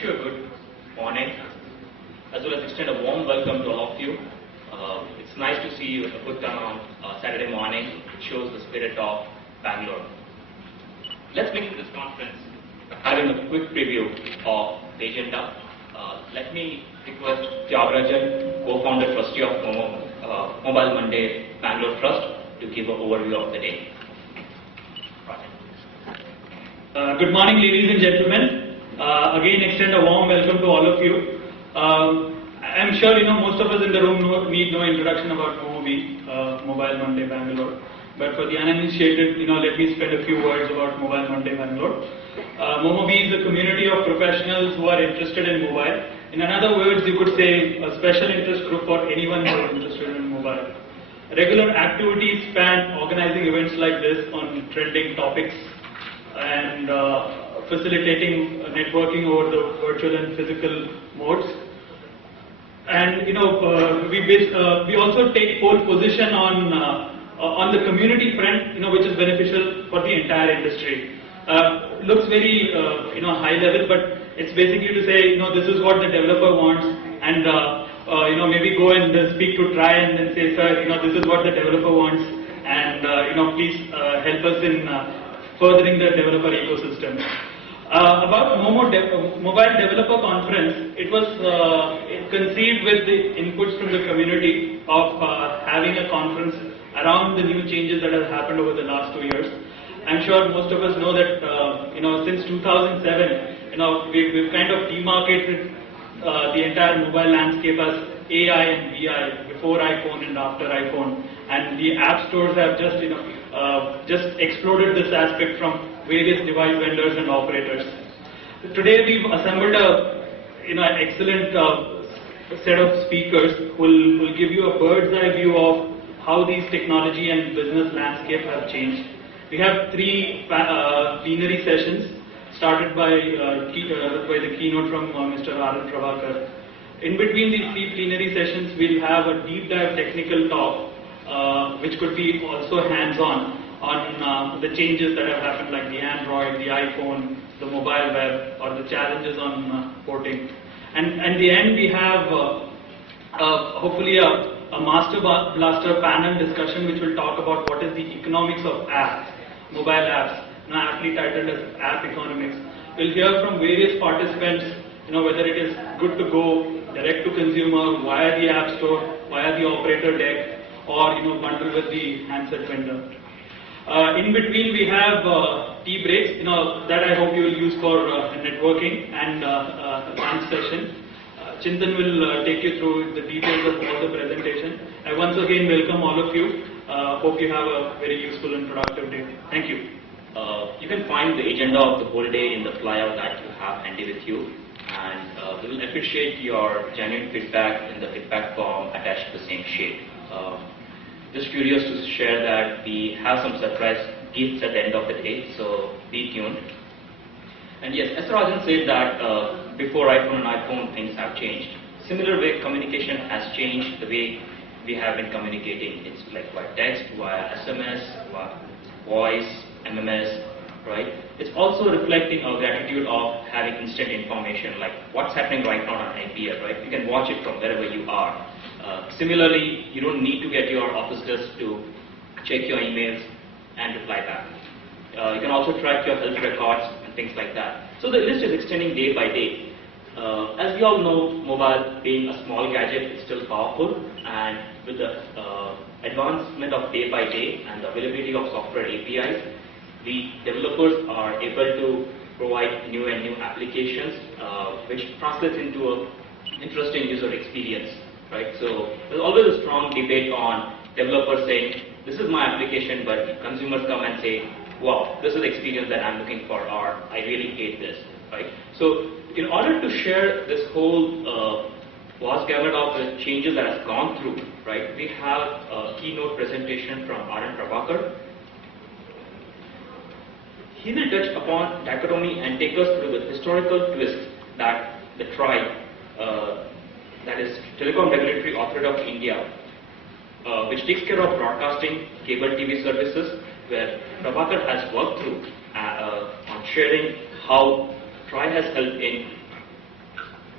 wish you a good morning, as well as extend a warm welcome to all of you. It's nice to see you a good time on Saturday morning. It shows the spirit of Bangalore. Let's begin this conference having a quick preview of the agenda. Let me request Note-Rajan, co-founder trustee of Mobile Monday Bangalore Trust, to give an overview of the day. Good morning, ladies and gentlemen. Again, extend a warm welcome to all of you. I'm sure most of us in the room need no introduction about Mobile Monday Bangalore. But for the uninitiated, let me spend a few words about Mobile Monday Bangalore. Momobi is a community of professionals who are interested in mobile. In other words, you could say a special interest group for anyone who is interested in mobile. Regular activities span organizing events like this on trending topics and facilitating networking over the virtual and physical modes. And we also take pole position on the community front, which is beneficial for the entire industry. Looks very high level, but it's basically to say this is what the developer wants, and maybe go and speak to Try and then say, sir, this is what the developer wants, and please help us in furthering the developer ecosystem. About Mobile Developer Conference, it was conceived with the inputs from the community of having a conference around the new changes that have happened over the last 2 years. I'm sure most of us know that since 2007, we've kind of demarcated the entire mobile landscape as AI and BI, before iPhone and after iPhone, and the app stores have just exploded this aspect from various device vendors and operators. Today we've assembled an excellent set of speakers who will give you a bird's eye view of how these technology and business landscape have changed. We have 3 plenary sessions started by the keynote from Mr. Arun Prabhakar. In between these 3 plenary sessions, we'll have a deep dive technical talk, which could be also hands-on on the changes that have happened, like the Android, the iPhone, the mobile web, or the challenges on porting. And at the end, we have hopefully a master blaster panel discussion, which will talk about what is the economics of apps, mobile apps, aptly titled as App Economics. We'll hear from various participants, whether it is good to go, direct to consumer, via the app store, via the operator deck, or bundle with the handset vendor. In between, we have tea breaks, that I hope you will use for networking and lunch session. Chintan will take you through the details of all the presentation. I once again welcome all of you. Hope you have a very useful and productive day. Thank you. You can find the agenda of the whole day in the flyer that you have handy with you, and we will appreciate your genuine feedback in the feedback form attached to the same sheet. Just curious to share that we have some surprise gifts at the end of the day, so be tuned. And yes, as Rajan said that before iPhone and iPhone, things have changed. Similar way communication has changed the way we have been communicating. It's like via text, via SMS, via voice, MMS, right? It's also reflecting our gratitude of having instant information, like what's happening right now on IPL, right? You can watch it from wherever you are. Similarly, you don't need to get your office desk to check your emails and reply back. You can also track your health records and things like that. So the list is extending day by day. As we all know, mobile being a small gadget is still powerful, and with the advancement of day by day and the availability of software APIs, the developers are able to provide new and new applications, which translates into an interesting user experience, right? So there's always a strong debate on developers saying, this is my application, but consumers come and say, wow, this is the experience that I'm looking for, or I really hate this, right? So in order to share this whole vast gamut of the changes that has gone through, right, we have a keynote presentation from Arun Prabhakar. He will touch upon dichotomy and take us through the historical twist that the TRAI, that is Telecom Regulatory Authority of India, which takes care of broadcasting cable TV services, where Prabhakar has worked through on sharing how TRAI has helped in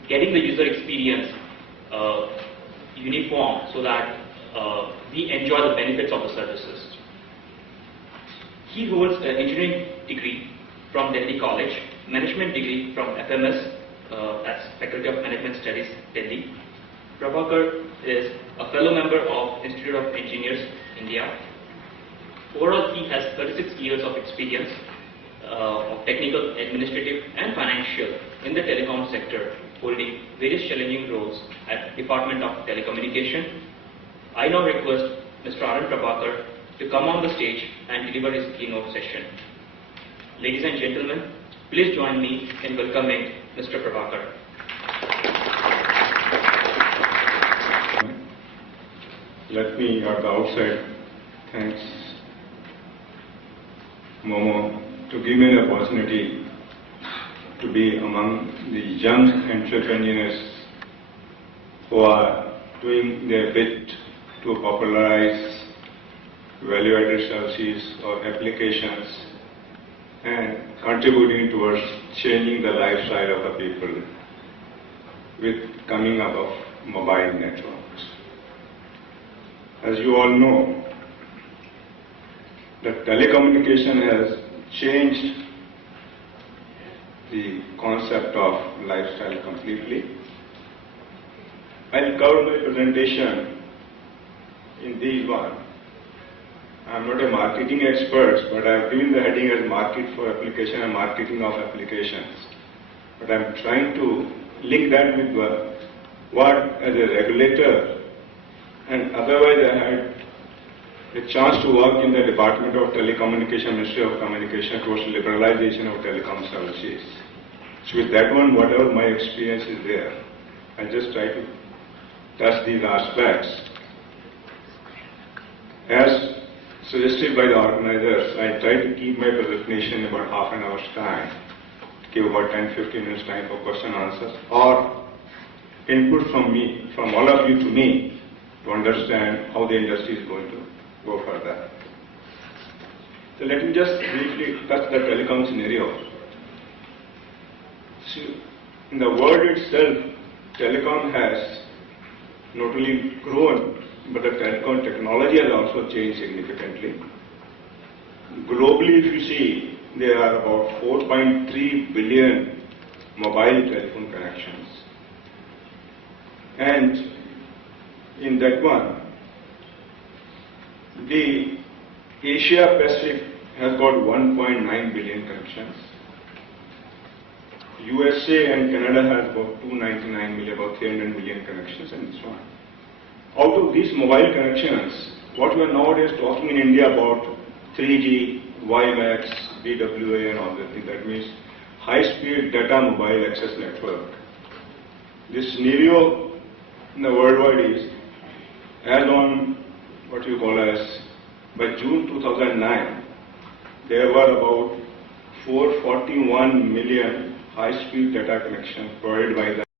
getting the user experience uniform so that we enjoy the benefits of the services. He holds an engineering degree from Delhi College, management degree from FMS, that's Faculty of Management Studies, Delhi. Prabhakar is a fellow member of Institute of Engineers, India. Overall, he has 36 years of experience of technical, administrative and financial in the telecom sector, holding various challenging roles at Department of Telecommunication. I now request Mr. R. N. Prabhakar to come on the stage and deliver his keynote session. Ladies and gentlemen, please join me in welcoming Mr. Prabhakar. Let me at the outset thanks Momo to give me the opportunity to be among the young entrepreneurs who are doing their bit to popularize value-added services or applications and contributing towards changing the lifestyle of the people with coming up of mobile networks. As you all know, the telecommunication has changed the concept of lifestyle completely. I'll cover my presentation in these one. I'm not a marketing expert, but I've given the heading as Market for Application and Marketing of Applications. But I'm trying to link that with what as a regulator and otherwise I had a chance to work in the Department of Telecommunication, Ministry of Communication towards liberalization of telecom services. So with that one, whatever my experience is there, I just try to touch these aspects. As suggested by the organizers, I try to keep my presentation about half an hour's time, give about 10-15 minutes time for question and answers, or input from me, from all of you to me, to understand how the industry is going to go further. So let me just briefly touch the telecom scenario. See, in the world itself, telecom has not only grown, but the telecom technology has also changed significantly. Globally, if you see, there are about 4.3 billion mobile telephone connections. And in that one, the Asia Pacific has got 1.9 billion connections. USA and Canada has about 299 million, about 300 million connections, and so on. Out of these mobile connections, what we are nowadays talking in India about 3G, WiMAX, DWA and all that thing, that means high-speed data mobile access network. This scenario in the worldwide is, as on what you call as, by June 2009, there were about 441 million high-speed data connections provided by the